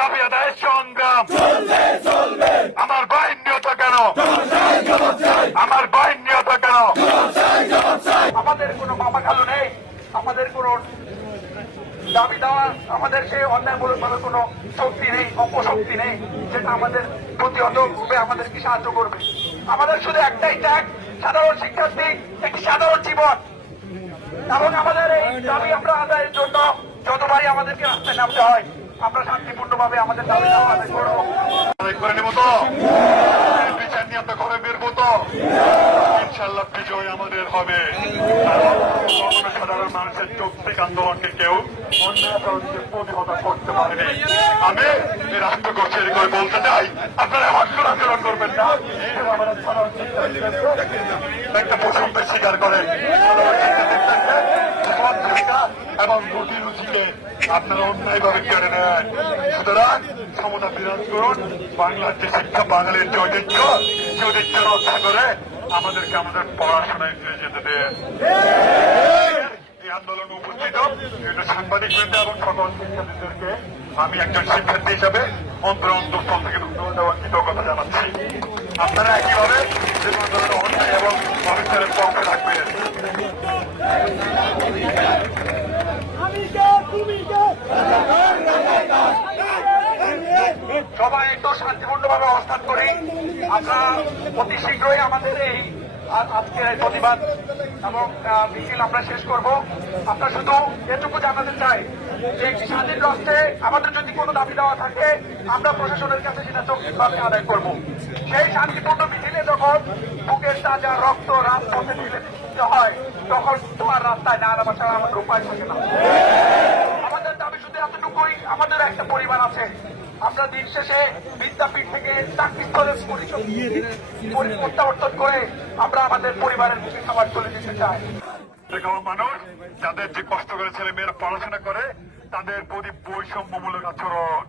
সংগ্রামে উপস্থিত বন্ধুগণ দাবি আদায়ের আমার বাইর নিয়ত কেন? আমার বাইর নিয়ত কেন? আমাদের কোনো মামা খালু নেই। আমাদের কোনো দাবি দেওয়া আমাদের সেই অন্যায়মূলক ভাবে কোনো শক্তি নেই অপশক্তি নেই যেটা আমাদের প্রতিহত রূপে আমাদেরকে সাহায্য করবে। আমাদের শুধু একটাই ত্যাগ সাধারণ শিক্ষার্থী একটি সাধারণ জীবন। এবং আমাদের এই দাবি আমরা আদায়ের জন্য যতবারই আমাদেরকে রাস্তায় নামতে হয় আমরা শান্তিপূর্ণভাবে আমাদের দাবি করব। করে তো। বিচার নিয়ে আমরা ঘরে বেরবো তো। ইনশাল্লাহ বিজয় আমাদের হবে। সাধারণ মানুষের যৌক্তিক আন্দোলনকে কেউ করতে পারেনি। আমি এই রাষ্ট্র বলতে চাই। আপনারা হস্ত আচরণ করবেন না। একটা প্রশংসা স্বীকার করেন। এবং রুটি রুচিকে আপনারা অন্যায়ভাবে কেড়ে নেন। সুতরাং ক্ষমতা বিরাজ করুন। বাংলার যে শিক্ষা, বাঙালির যে ঐতিহ্য, সে ঐতিহ্য রক্ষা করে আমাদেরকে আমাদের পড়াশোনায় ফিরে যেতে দেন। এই আন্দোলন উপস্থিত। বিভিন্ন সাংবাদিক বৃন্দ এবং সকল শিক্ষার্থীদেরকে আমি একজন শিক্ষার্থী হিসাবে অন্তর অন্তঃস্থল থেকে ধন্যবাদ এবং কৃতজ্ঞতা জানাচ্ছি। আপনারা একইভাবে যে কোনো ধরনের অন্যায় এবং অবিচারের পক্ষে থাকবেন। একটু শান্তিপূর্ণভাবে অবস্থান করি। আমরা অতি শীঘ্রই আমাদের এই আজকে প্রতিবাদ এবং মিছিল আমরা শেষ করব। আমরা শুধু এটুকু জানাতে চাই যে স্বাধীন রাষ্ট্রে আমাদের যদি কোনো দাবি দেওয়া থাকে, আমরা প্রশাসনের কাছে সেটা চৌকিভাবে আদায় করব। সেই শান্তিপূর্ণ মিছিলে যখন বুকের তাজা রক্ত রাজপথে দিতে হয়, তখন তোমার রাস্তায় না নামা ছাড়া আমাদের উপায় থাকে না। আমাদের দাবি শুধু এতটুকুই, আমাদের একটা পরিবার আছে। আমরা দিন শেষে আমরা আমাদের পরিবারের মুখে খাবার চলে যেতে চাই। যাদের যে কষ্ট করে ছেলে মেয়েরা পড়াশোনা করে, তাদের প্রতি বৈষম্যমূলক আচরণ।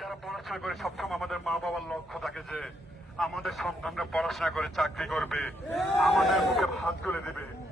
যারা পড়াশোনা করে, সবসময় আমাদের মা বাবার লক্ষ্য থাকে যে আমাদের সন্তানরা পড়াশোনা করে, চাকরি করবে, আমাদের মুখে ভাত তুলে দেবে।